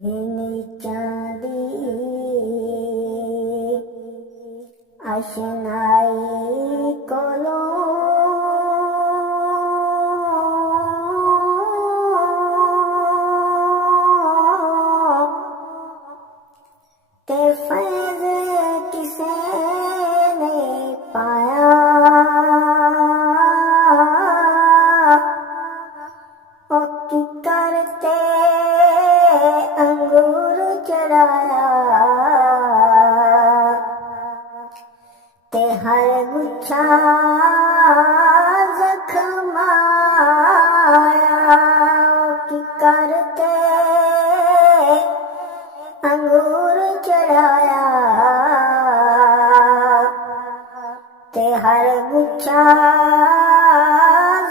नीचां दी अशनाई कोलों ते फैज़ किसे नहीं पाया ओ की करते अंगूर चढ़ाया ते हर गुच्छा जख्माया की करते अंगूर चढ़ाया ते हर गुच्छा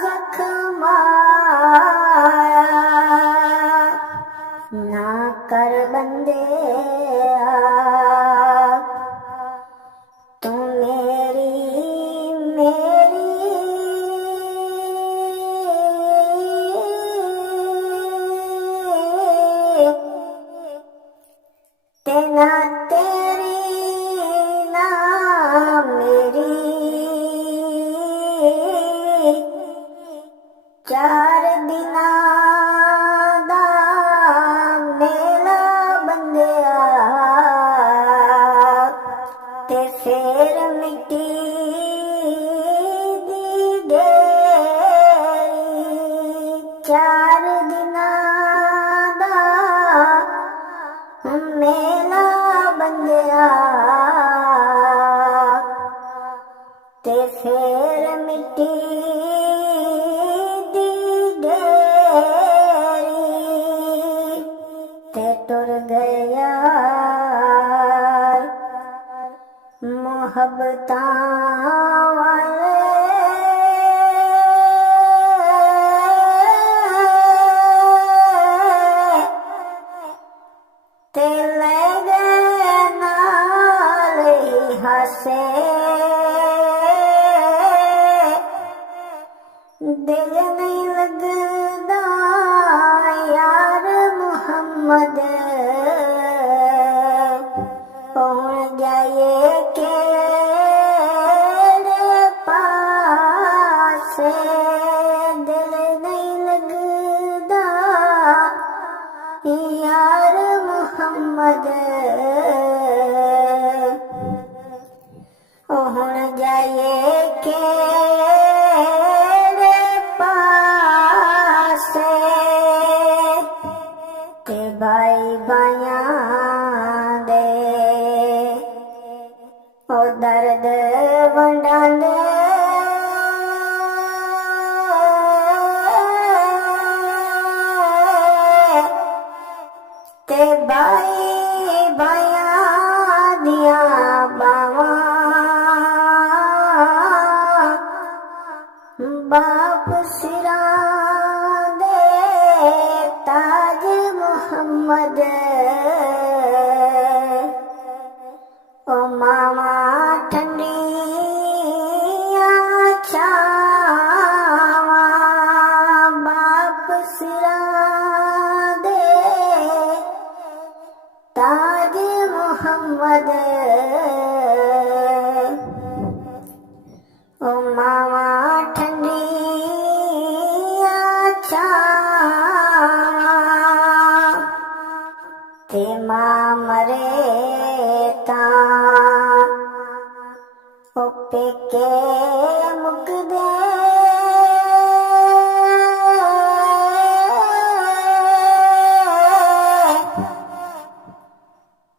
जख्माया ना कर बंदे तू मेरी ते ना तेरी ना मेरी चार दिना दा मेला बंदिया ते फेर मिट्टी दी ढेरी चार दिना दा मेला बंदिया ते फेर मिट्टी दी ढेरी ते टुर गया मोहब्बतां वाले ते ले गए नाल ही हासे दिल नहीं लगदा यार मुहम्मद पहुंच जाए केड़े पासे दिल नहीं लगदा यार मुहम्मद हुण जाए केड़े पासे ते भाई भाइयां दे ओ दर्द वंडांदे ते भाई भाइयां दियां बावां बाप सिरां दे ताज मुहम्मद ओ मामा ठंडियां छावां बाप सिरां दे ताज मुहम्मद ओ मामा ठंडियां छावां ते मां मरे तां ओ पेके मुकदे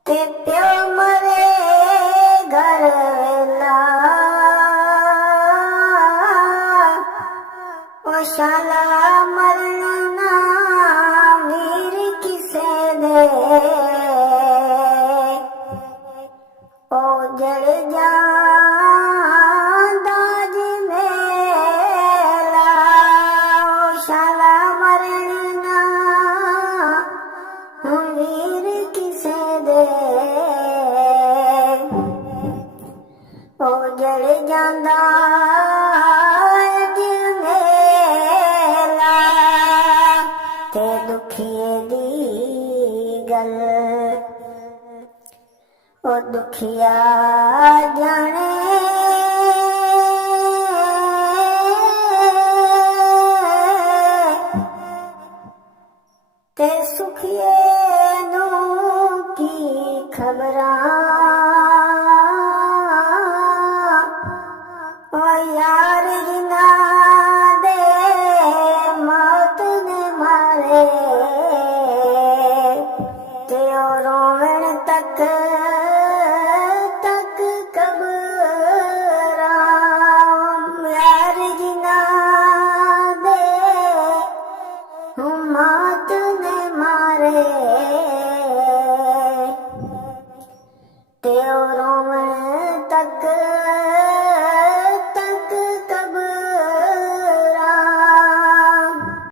ते प्यो मरे घर वेला ओ शाला मरना वीर किसे दे ओ जड़ जांदा जिमेला ओ शाला मरना वीर किसे दे ओ जड़ जांदा जिमेला ते दुखिए दी ਗੱਲ ਉਹ ਦੁਖੀਆ ਜਾਣੇ ਤੇ ਸੁਖੀਏ ਨੂੰ ਕੀ ਖਬਰਾਂ ਓ ਯਾਰ ਜਿਨ੍ਹਾਂ ਦੇ ਮੌਤ ਨੇ ਮਾਰੇ ਤੇ ਉਹ ਰੋਵਣ ਤੱਕ ਕਬਰਾਂ ਯਾਰ ਜਿਨ੍ਹਾਂ ਦੇ ਮੌਤ ਨੇ ਮਾਰੇ